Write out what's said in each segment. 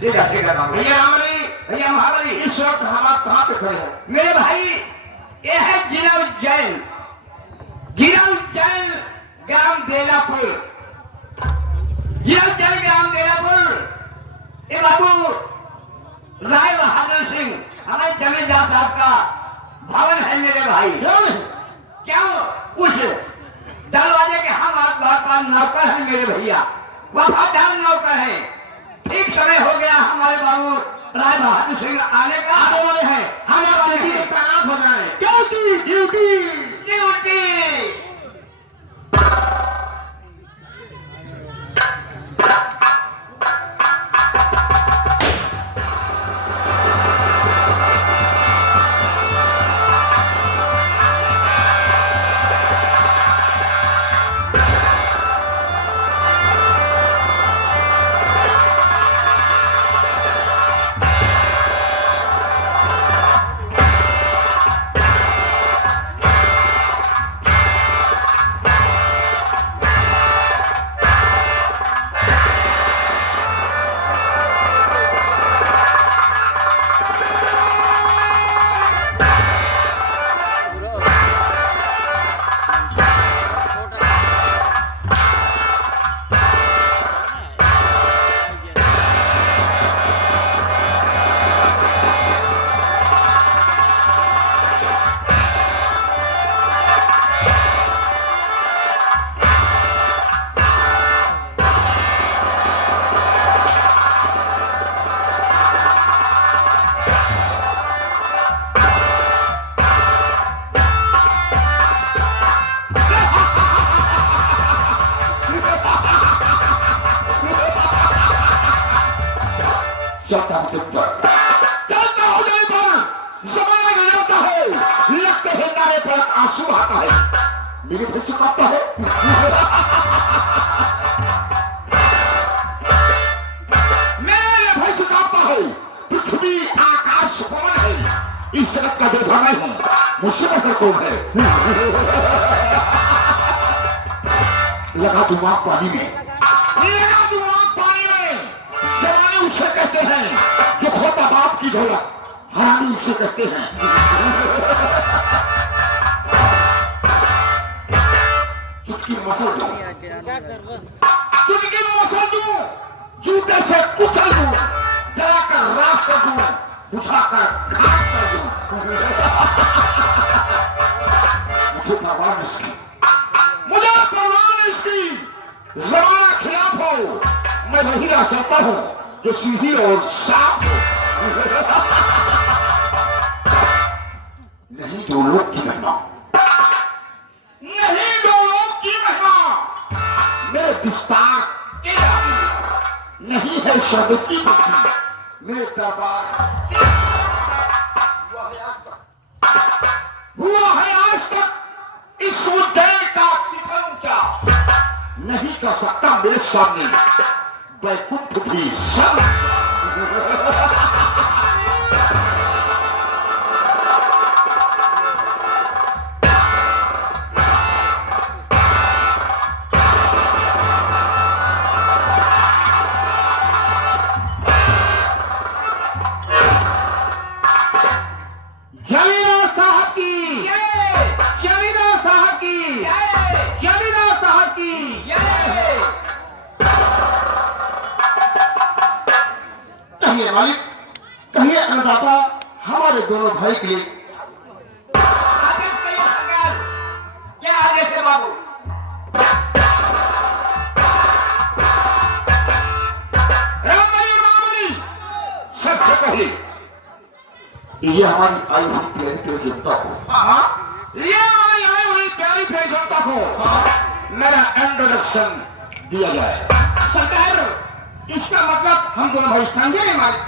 ठीक है बाबू। भैया रामबली, भैया महाबली, इस वक्त हम आप कहाँ पे खड़े हैं? मेरे भाई ये है जिला उज्जैन, जिला उज्जैन ग्राम बेलापुर, जिला उज्जैन ग्राम बेलापुर। ये बाबू राय बहादुर सिंह हमारे जमींदार साहब का भवन है मेरे भाई। क्या उस दरवाजे के हम आपका नौकर है मेरे भैया, वफादार नौकर है। ठीक समय हो गया हमारे बाबू राय बहादुर सिंह आने का, आने वाले हैं। हम आप ड्यूटी में तैनात हो जाए। Duty duty duty. चलता हूँ चलता हूँ गले पर जमाना गुजरता है, लगते हैं नारे पर आंसू आता है, मेरे फिर से कांपता है। मेरे फिर से कांपता है, पृथ्वी आकाश पवन है, इस जगत का जो धर्म हूँ मुझसे बढ़कर कौन है? लगा दूं आग पानी में, लगा दूं आग पानी में। जवानी उसे कहते हैं जो खोता बाप की ढोलक, हरामी उसे कहते हैं। चुटकी मसल दूं, चुटकी मसल दूं, जूते से कुचल दूं, जलाकर राख कर दूं, बुझाकर खाक कर दूं। मुझे परवाह नहीं इसकी, मुझे परवाह नहीं इसकी। जमाना खिलाफ हो, मैं वही राह चलता हूँ जो सीधी और साफ हो। नहीं दो लोग की महिमा, नहीं दो लोग की महिमा, मेरे विस्तार के राही, नहीं है शब्द की भक्ति, मेरे दरबार हुआ है आज तक इस उज्जैन का शिखर ऊंचा, नहीं कर सकता मेरे सामने वैकुंठ भी सर। जमींदार साहब की, जमींदार साहब की, जमींदार साहब की। कहिए मालिक, कहिए अन्नदाता, हमारे दोनों भाई के लिए आदेश कहिए सरकार, क्या आदेश है बाबू? रामबली, सबसे पहले ये हमारी आई हुई प्यारी प्यारी जनता को, ये हमारी आई हुई प्यारी प्यारी जनता को मेरा इंट्रोडक्शन दिया जाए। सरकार इसका मतलब हम दोनों भाई समझे मालिक?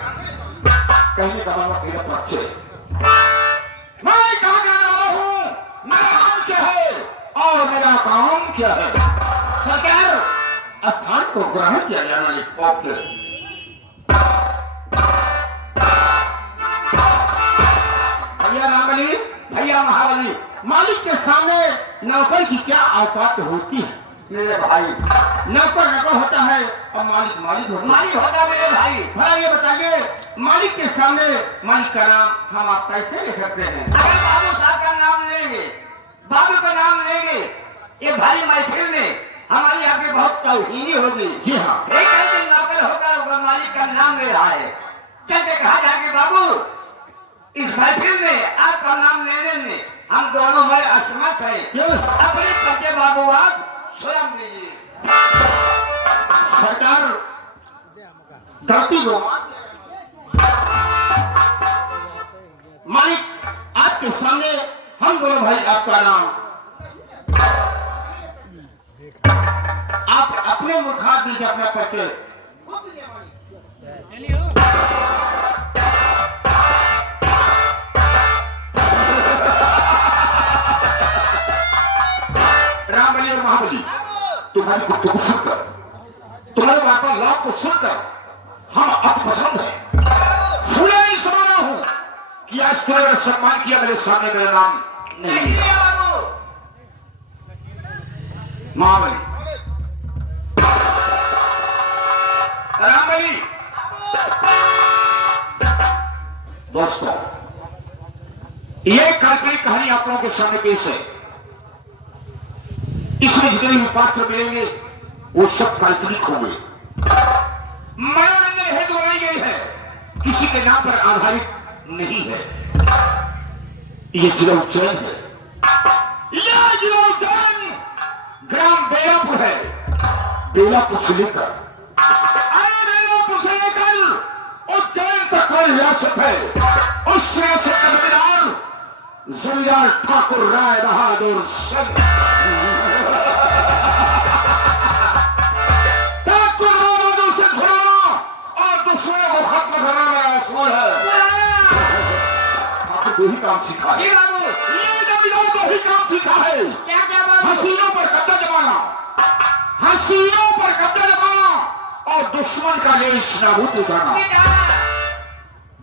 कहने का मतलब मेरा परिचय, मैं कहाँ जाने वाला हूँ, मेरा नाम क्या है और मेरा काम क्या है। सरकार स्थान को ग्रहण किया जाए मालिक। ओके, भैया रामबली, भैया महाबली, मालिक के सामने नौकर की क्या औकात होती है मेरे भाई? नौकर नौकर होता है और मालिक मालिक होता है। मालिक होगा मेरे भाई। भला ये बताइए मालिक के सामने मालिक का नाम हम आप कैसे ले सकते हैं? अगर बाबू साहब का नाम लेंगे, बाबू का नाम लेंगे, ये भारी महफिल में हमारी आपकी बहुत तौहीनी होगी। जी हाँ। एक ऐसे नौकर होकर मालिक का नाम ले रहा है, चल के कहा जाएगा बाबू इस महफिल में आपका नाम लेने में हम दोनों में असमर्थ है। अपने पते बाबू आप स्वयं लीजिए। सरकार गलती को मालिक आपके सामने हम दोनों भाई आपका नाम आप अपने मुखार दीजिए अपना पते। रामबली और महाबली तुम्हारी कुत्ते को सुनकर, तुम्हारे वापस लाभ को सुनकर हम अति पसंद है। फूले नहीं समाना हूं कि आज तुम्हारा सम्मान किया मेरे सामने मेरा नाम नहीं लिया। महाबली रामबली दोस्तों, ये काल्पनिक कहानी आप लोगों के सामने पेश है। इसमें जितने भी पात्र मिलेंगे वो सब काल्पनिक होंगे, मनोरंजन हेतु बनाई गई है, किसी के नाम पर आधारित नहीं है। ये जिला उज्जैन है, यह जिला उज्जैन ग्राम बेलापुर है। बेलापुर से लेकर उज्जैन तक कोई रियासत है। उस रियासत का जमींदार ठाकुर राय बहादुर सिंह। ठाकुर राय बहादुर से घुराना और दुश्मनों को खत्म करना मेरा असूल है। ठाकुर दो ही काम सीखा है, ये जमींदार दो ही काम सीखा है। हसीनों पर कब्जा जमाना, हसीनों पर कब्जा जमाना और दुश्मन का लेश नाबूद उठाना।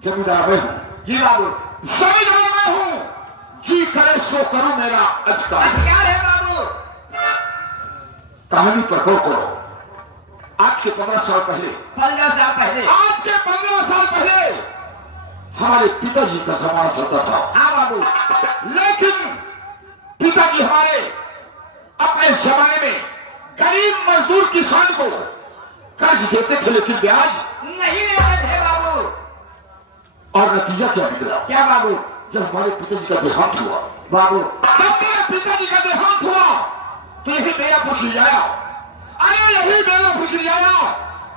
जमींदार मैं हूं जी बाबू, जमींदार मैं हूं, जी करे सो करो मेरा अधिकार है बाबू। कहानी पर गौर करो। आज के 15 साल पहले, 15 साल पहले, आज के 15 साल पहले हमारे पिताजी का जमाना चलता था। हाँ बाबू। लेकिन पिताजी हमारे अपने जमाने में गरीब मजदूर किसान को कर्ज देते थे, लेकिन ब्याज नहीं लेते थे बाबू। और नतीजा क्या निकला? क्या बाबू? जब हमारे पिताजी का देहांत हुआ बाबू, जब मेरे पिताजी का देहांत हुआ तो यही बेलापुर ले जाया। अरे यही बेलापुर ले जाया,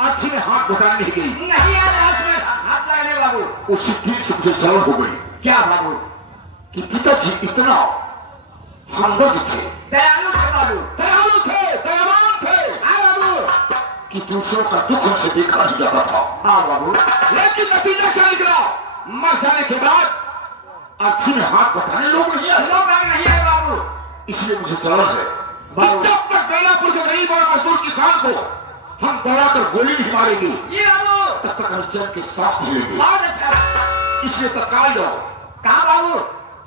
अर्थी में हाथ बटाने नहीं गई। नहीं यार, हाथ लगाने बाबू। उसी दिन से मुझे जलन हो गई। क्या बाबू? कि पिताजी इतना हमदर्द थे, दयालु थे बाबू, दयालु थे, दयावान थे। हाँ बाबू। कि दूसरों का दुख उनसे देखा नहीं जाता था। हाँ बाबू। लेकिन नतीजा क्या निकला? मर जाने के बाद अर्थी में हाथ बटाने लोग नहीं है। लोग नहीं है बाबू। इसलिए मुझे जलन है। बाबू, जब तक बेलापुर के गरीब और मजदूर किसान को हम दौड़ाकर गोली नहीं मारेंगे, ये बाबू, तब तक हम चैन के सांस नहीं लेंगे। बहुत अच्छा। इसलिए तत्काल जाओ। कहाँ बाबू?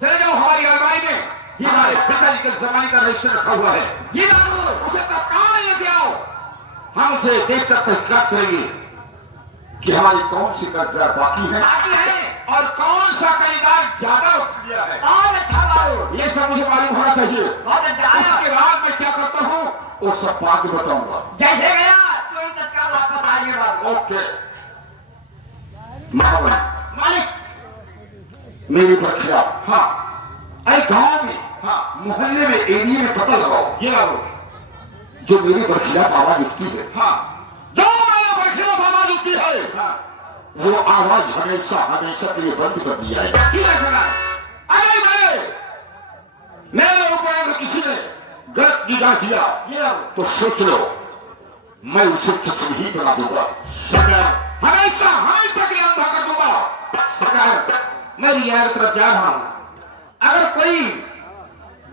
चले जाओ हमारी अलमारी में, ये हमारे पिताजी के जमाने का रजिस्टर रखा हुआ है। ये बाबू, उसे तत्काल लेके आओ। हम उसे देखकर तहकीकात करेंगे कि हमारी कौन सी कर्जदार बाकी है बाकी है और कौन सा खरीदार ज्यादा वक्त दिया है। बहुत अच्छा बाबू। ये सब मुझे मालूम होना चाहिए। बहुत अच्छा। उसके बाद मैं क्या करता हूँ वो सब बात बताऊंगा। जैसे गया तुम तत्काल वापस आएंगे बाबू। ओके। महाबली मालिक मेरे पर खिलाफ, हाँ, अरे गांव में, हाँ, मोहल्ले में, एरिया में पता लगाओ। ये बाबू, जो मेरे पर खिलाफ आवाज उठती है, हाँ, जो मेरे पर खिलाफ आवाज उठती है, हाँ, वो आवाज हमेशा हमेशा के लिए बंद कर दिया है। अगर मेरे ऊपर अगर किसी ने गलत निगाह किया तो सोच लो मैं उसे चित्र ही बना दूंगा। हमेशा हमेशा के लिए अंधा कर दूंगा। सरकार, मैं रियायत तरफ जा रहा हूं। अगर कोई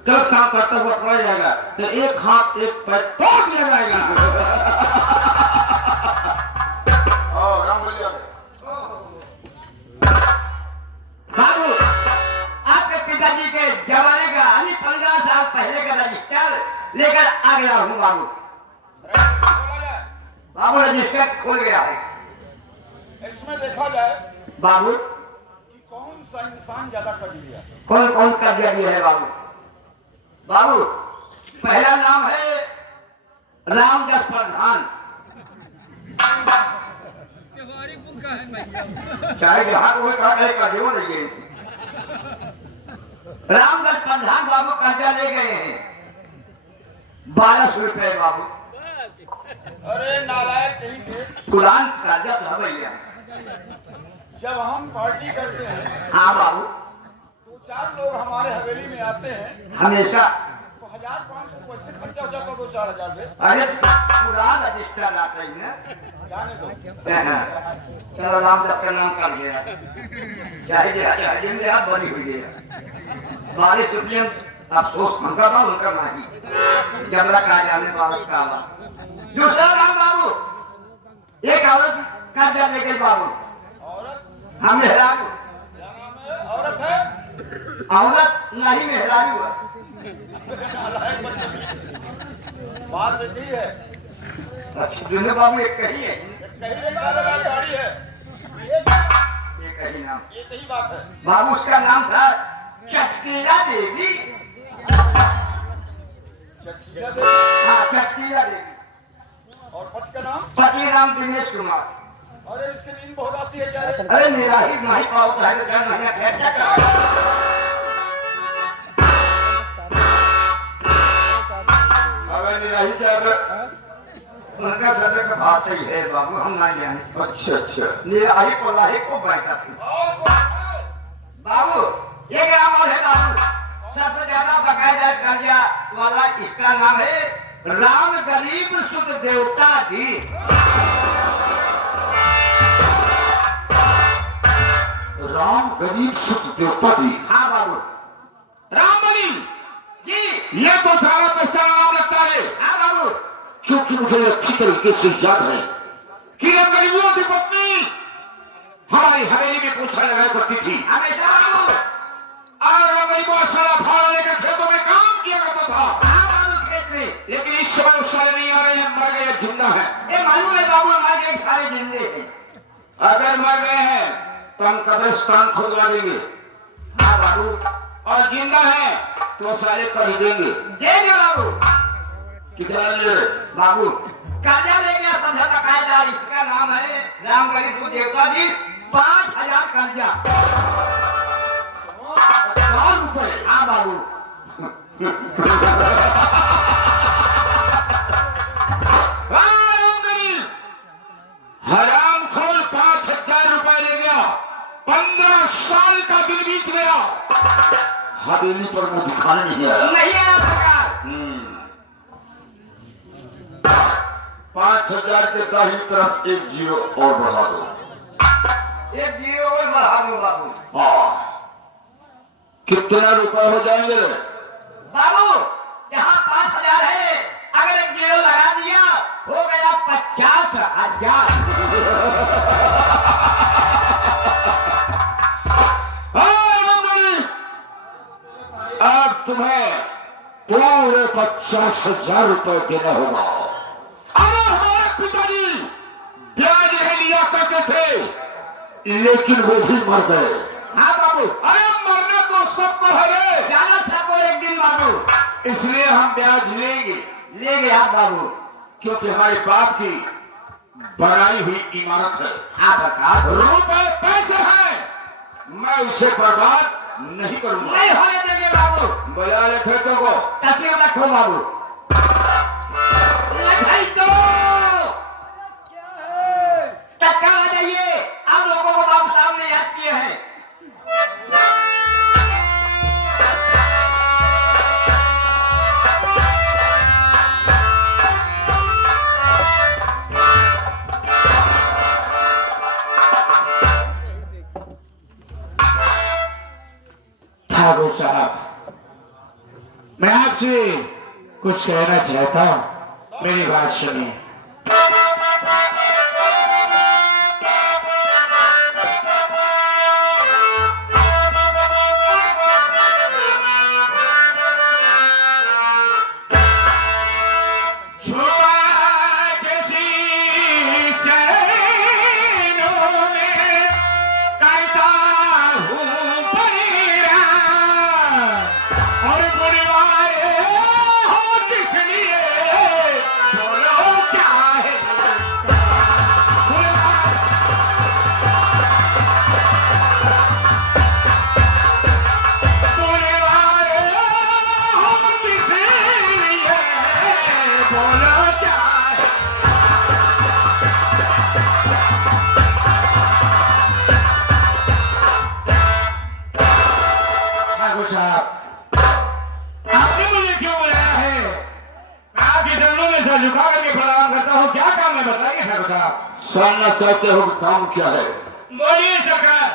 गलत काम करता हुआ पड़ा जाएगा तो एक हाथ एक पैर तोड़ दिया जाएगा। बाबू, आपके पिताजी के जमाने का 15 साल पहले का रजिस्टर लेकर आ गया हूँ बाबू। बाबू रजिस्टर खुल गया है। इसमें देखो देखा जाए बाबू कि कौन सा इंसान ज्यादा कर्ज लिया। कौन कौन कर्जा लिया है बाबू? बाबू पहला नाम है रामदास प्रधान, चाहे जहां कोई कहा कहे कर्जो नहीं है। रामदास प्रधान बाबू कर्जा ले गए हैं 1200 रुपए बाबू। अरे नालायक कहीं के, तुरंत कर्जा था भैया। जब हम पार्टी करते हैं हाँ बाबू, तो 4 लोग हमारे हवेली में आते हैं हमेशा। तो 1500 पैसे खर्चा हो जाता 2-4 हजार में। अरे पुराना रजिस्टर लाते हैं ना। जाने दो। चलो रामदास का नाम कर गया, चाहे हाथ बनी हुई है 12 रुपये। अफसोस उनका बा उनका नहीं, जबरा कहा जाने वाला का बा। दूसरा राम बाबू, एक औरत कर्जा ले गई बाबू। औरत? हम मेहरारू। क्या नाम है? औरत है? औरत नहीं मेहरारू है। नालायक बच्चे। बात यही है। अच्छा दुनिया बाबू एक कही है, कहीं नहीं साले वाली गाड़ी है। एक कही नाम। एक ही बात है। बाबू उसका नाम था चटकीला देवी। चकिया देवी। हाँ चटकीला देवी। और पति का नाम? पति राम दिनेश कुमार। अरे इसकी नींद बहुत आती है क्या रे? अरे मेरा ही नहीं पाता है तो क्या महीना खर्चा कर। अगर मेरा ही क्या उनका सदर का भाव सही है बाबू, हम नहीं जाने। अच्छा मेरा ही पोलाही को बैठा था बाबू। ये नाम और है बाबू, सबसे ज्यादा बकायदा कर्जा वाला इसका नाम है राम गरीब सुख देवता जी। राम गरीब सुख देवता जी। हाँ बाबू। रामबली जी। ये तो सारा पहचाना नाम लगता है। हाँ बाबू। क्योंकि मुझे अच्छी तरीके से याद है कि राम गरीबों की पत्नी हमारी हवेली में पूछा लगा करती थी। हमेशा बाबू। और राम गरीबों सारा फाड़ा लेकर खेतों में काम किया करता था। हाँ बाबू खेत में। लेकिन इस समय उस साले नहीं आ रहे हैं, मर गए, जिंदा है। ये मालूम है बाबू, हमारे एक सारे जिंदे हैं। अगर मर गए हैं तो हम कब्रिस्तान खुदवा देंगे। हाँ बाबू। और जिंदा है तो साले कर ही देंगे। देंगे बाबू। कितना ले रहे बाबू कर्जा ले गया समझा बकायदा, इसका नाम है राम गरीब सुख देवता जी। 5000 कर्जा। 4 रुपए। हाँ बाबू। हराम खोल 5000 रुपए ले गया। 15 साल का दिन बीत गया, हवेली पर मुंह दिखाने नहीं आया। नहीं आया सरकार। 5000 के दाहिनी तरफ 1 जीरो और बढ़ा दो। 1 जीरो और बढ़ा दो बाबू। हाँ, कितना रुपए हो जाएंगे? बाबू यहाँ 5000 है, अगर 1 जीरो लगा दिया हो गया 50,000। अब तुम्हें पूरे 50,000 रुपए देना होगा। अरे हमारे पिताजी ब्याज नहीं लिया करते थे, लेकिन वो भी मर गए। हाँ बाबू। अरे मरना तो सबको है रे। जाना सबको एक दिन बाबू, इसलिए हम ब्याज लेंगे। ले गया बाबू। क्योंकि हमारे बाप की बनाई हुई इमारत है। हाँ सरकार। रुपए पैसे हैं, मैं उसे बर्बाद नहीं करूंगा। नहीं होने देंगे बाबू। बुला ले खेतों को। तस्वीर रखो बाबू। लगाई दो। तत्काल आ जाइए, आप लोगों को बाबू साहब ने याद किए हैं। ठाकुर साहब, मैं आपसे कुछ कहना चाहता हूं, मेरी बात सुनिए। जानना चाहते हो कि काम क्या है? बोलिए सरकार।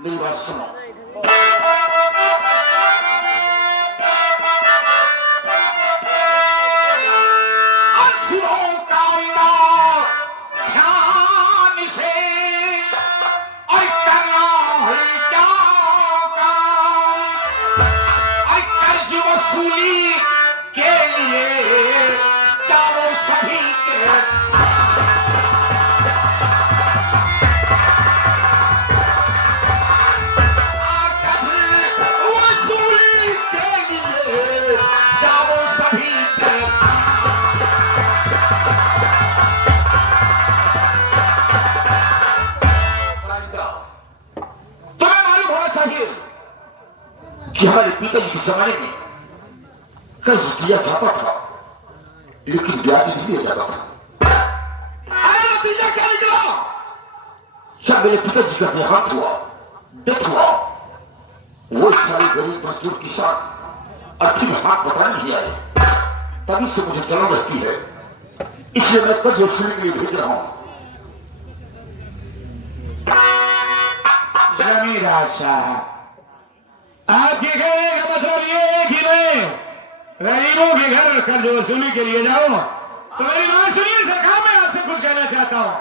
मेरी बात सुनो। असुरों का विनाश ध्यान से और करना है क्या काम? और कर्ज वसूली के लिए जाओ सभी के वसूली के लिए जाओ सभी के। तुम्हें मालूम होना चाहिए कि हमारे पिताजी के जमाने में कर्ज दिया जाता था लेकिन ब्याज नहीं दिया जाता था। अरे नतीजा क्या निकला? जब मेरे पिताजी का देहांत हुआ, डेथ हुआ, वो सारे गरीब मजदूर किसान अर्थी में हाथ पकड़ नहीं आए। तभी से मुझे जलन रहती है, इसलिए मैं कर्ज वसूली के लिए भेज रहा हूं। जमींदार साहब, आपके कहने का मतलब ये है कि मैं गरीबों के घर कर्ज वसूली के लिए जाऊं? तो मेरी बात सुनिए सरकार, मैं आपसे कुछ कहना चाहता हूं।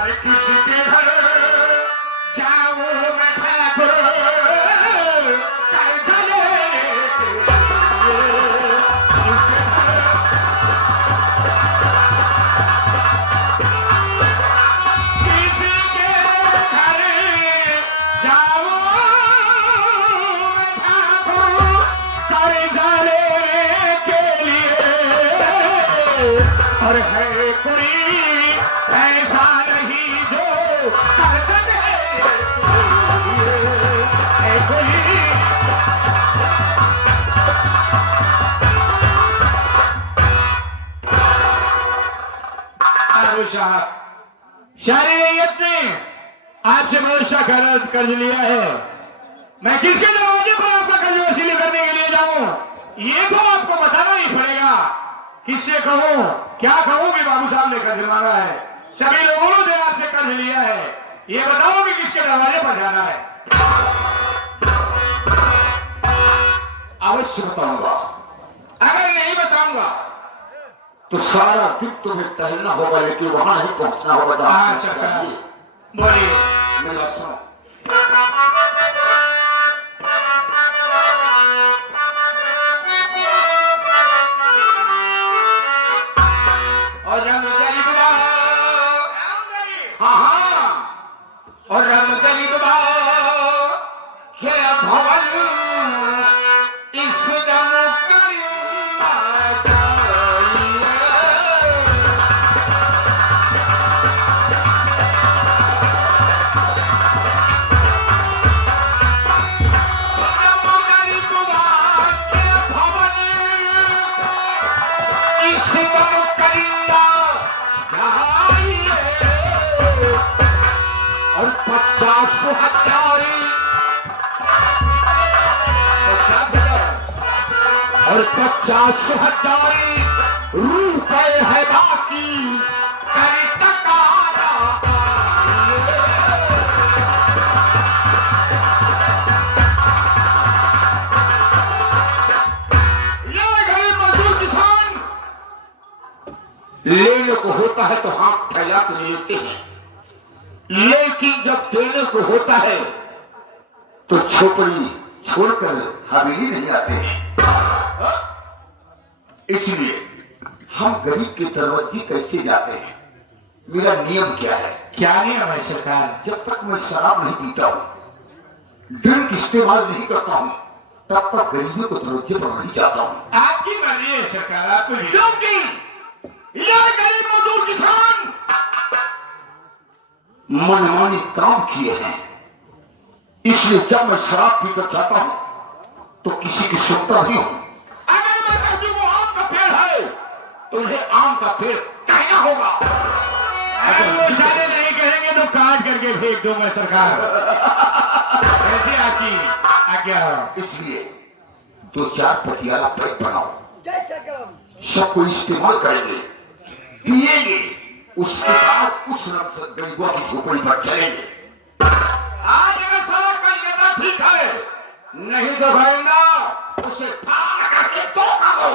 अरे किसी के घर जाऊं मैं ठाकुर, कर्ज लेने के लिए। किसी के घर जाऊं मैं ठाकुर, कर्ज लेने के लिए। और है कोई ऐसा नहीं जो कर्ज देने के लिए। है कोई साहब, सारी रैयत ने आपसे भरोसा कर्ज लिया है। मैं किसके दरवाजे पर आपका कर्ज वसूली करने के लिए जाऊं, ये तो आपको बताना ही पड़ेगा। किससे कहूं, क्या कहूं कि बाबू साहब ने कर्ज मांगा है, सभी लोगों ने आपसे कर्ज लिया है। ये बताओ कि किसके दरवाजे पर जाना है। अवश्य बताऊंगा। अगर नहीं बताऊंगा तो सारा दिन तुम्हें टहलना होगा लेकिन वहां नहीं पहुंचना होगा जहां हाँ तुम्हें सरकार, चाहिए। बोलिए। मेरा सुनो। और रमजानी बुलाओ, हाँ हाँ, और रमजानी बुलाओ, ये भवन इस दम करीना चाहिए। रमजानी बुलाओ, ये भवन इस दम करीना चाहिए। और 50,000 और 50,000 रुपए है बाकी कर तकारा। ये गरीब मजदूर किसान लेने को होता है तो हाथ फैला कर लेते हैं, लेकिन जब देने को होता है तो छोकरी छोड़कर हवेली नहीं आते हैं। इसलिए हम गरीब के दरवाजे कैसे जाते हैं? मेरा नियम क्या है? क्या नियम है सरकार? जब तक मैं शराब नहीं पीता हूँ, ड्रिंक इस्तेमाल नहीं करता हूँ, तब तक गरीबों को दरवाजे पर नहीं जाता हूँ। आपकी मर्जी है सरकार, आपको क्योंकि यह गरीब मजदूर किसान मनमानी काम किए हैं, इसलिए जब मैं शराब पीकर जाता हूं तो किसी की सुनता नहीं हूं। अगर मैं कहती वो आम का पेड़ है तो उन्हें आम का पेड़ कहना होगा। अगर वो इशारे नहीं कहेंगे तो काट करके फेंक दूंगा सरकार। कैसे आपकी आज्ञा हो? इसलिए दो चार पटियाला पैक बनाओ, जैसे करो सबको इस्तेमाल करेंगे, पिएंगे, उसके बाद उस रमसद गरीबों की झोपड़ी पर चलेंगे। आज अगर सारा कर लेता ठीक है, नहीं तो भाईना उसे फाड़ करके दो करो।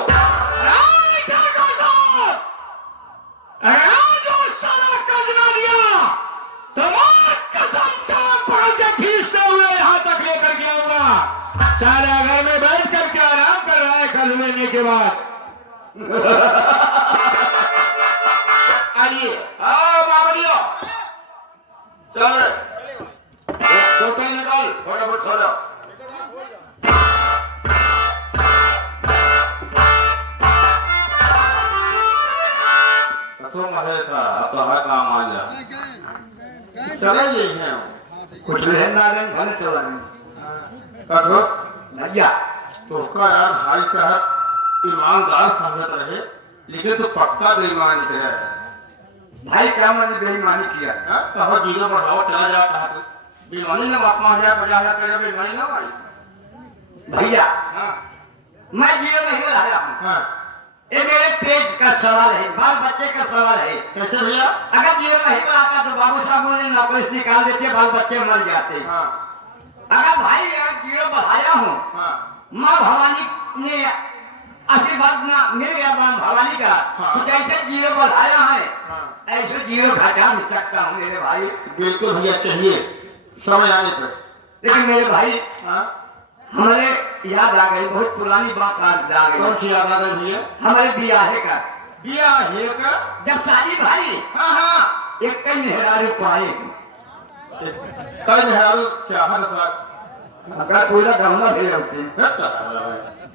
जो सारा कर्ज ना दिया तो मैं कसम टांग पकड़ के खींचते हुए यहाँ तक लेकर के आऊंगा। सारा घर में बैठ करके आराम कर रहा है कर्ज लेने के बाद। आइए, आओ मामलियो, चल दो टाइम निकाल, फटाफट खा लो। चलेंगे कुछ लेना लेन भले चला भैया तो उसका यार भाई का ईमानदार समझत रहे, लेकिन तो पक्का बेईमान निकला है। भाई क्या मैंने बेईमानी किया? कहो जीरो बढ़ाओ चला जाता है, बेईमानी ना 50,000 50,000 बेईमानी ना भाई। भैया हाँ मैं जीरो नहीं बढ़ाया हूँ, हाँ, ये मेरे पेट का सवाल है, बाल बच्चे का सवाल है। कैसे भैया? अगर जीरो नहीं बढ़ाता तो बाबू साहब मुझे नौकरी से निकाल देते, बाल बच्चे मर जाते। हाँ अगर भाई यार जीरो बढ़ाया हूँ, हाँ माँ भवानी ने आशीर्वाद ना मिल गया माँ भवानी का, तो जैसे जीरो बढ़ाया है हाँ, ऐसे जीरो घटा भी सकता हूँ मेरे भाई। बिल्कुल भैया, चाहिए समय आने पर। लेकिन मेरे भाई हाँ, हमारे याद आ गई, बहुत पुरानी बात आज आ कौन गई, सी याद आ रही भैया? हमारे बियाहे का। बिया है का? जब साली भाई हाँ हाँ, एक कई मेहरारू पाए, कल है क्या हर बात अगर पूरा गहना भी होते हैं।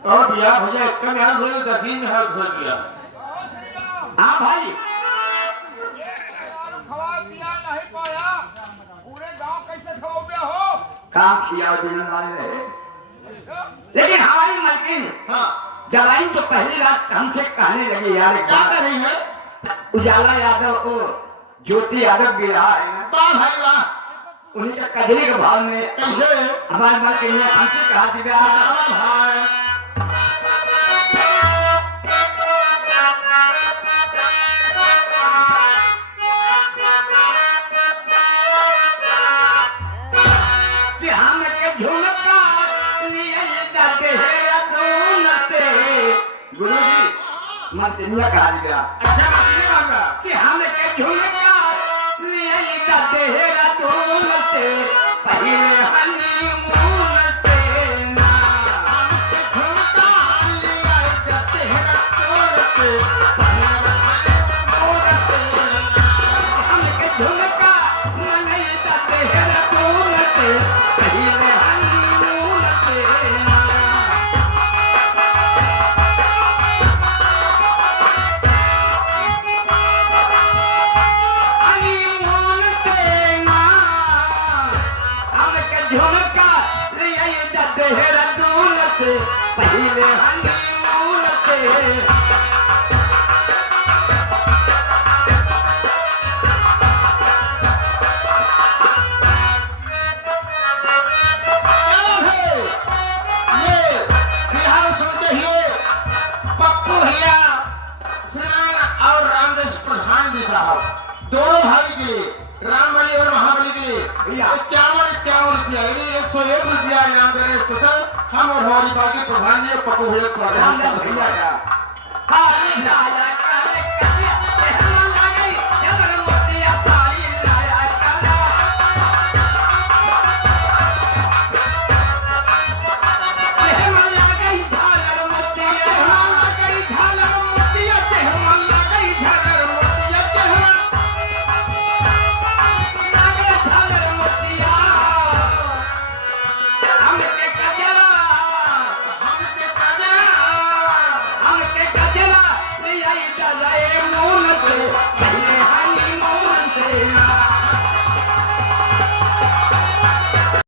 और बिया भैया कल यार रोज दफीन में हर घर किया। हाँ भाई खवा पिया नहीं पाया, पूरे गांव कैसे खवाओगे हो? काम किया बिना वाले रहे, लेकिन हमारी मलकिन हाँ, जवाइन तो पहली रात हमसे कहने लगी यार एक क्या बात। कर रही है? उजाला यादव को ज्योति यादव भी रहा है ना, वाह भाई वाह, उन्हीं के कजरी के भाव में कैसे? हमारे मलकिन ने हमसे कहा कि ब्याह भाई कि हम के झुमका लिए जाते हैं अदूलते। गुरु जी मलकिनिया कहा गया अच्छा मछली मांगा। कि हम के झुमका लिए जाते हैं अदूलते, पहले हनीमून से ना झुमका लिया जाते हैं अदूलते, हम के झुमका मनाई जाते हैं अदूलते, पहले हनीमून से ना। हनीमून से ना हम के झुमका लिए जाते हैं अदूलते, पहले हनीमून से। पप्पू भैया, श्रीमान और रामदेव प्रधान जी साहब, दोनों भाई के लिए, रामबली और महाबली के लिए भैया। 51 रुपया, यानी 101 रुपया इनाम दे रहे हैं स्पेशल हम और हमारी पार्टी प्रधान जी पप्पू भैया को। रामदास भैया का। हाँ,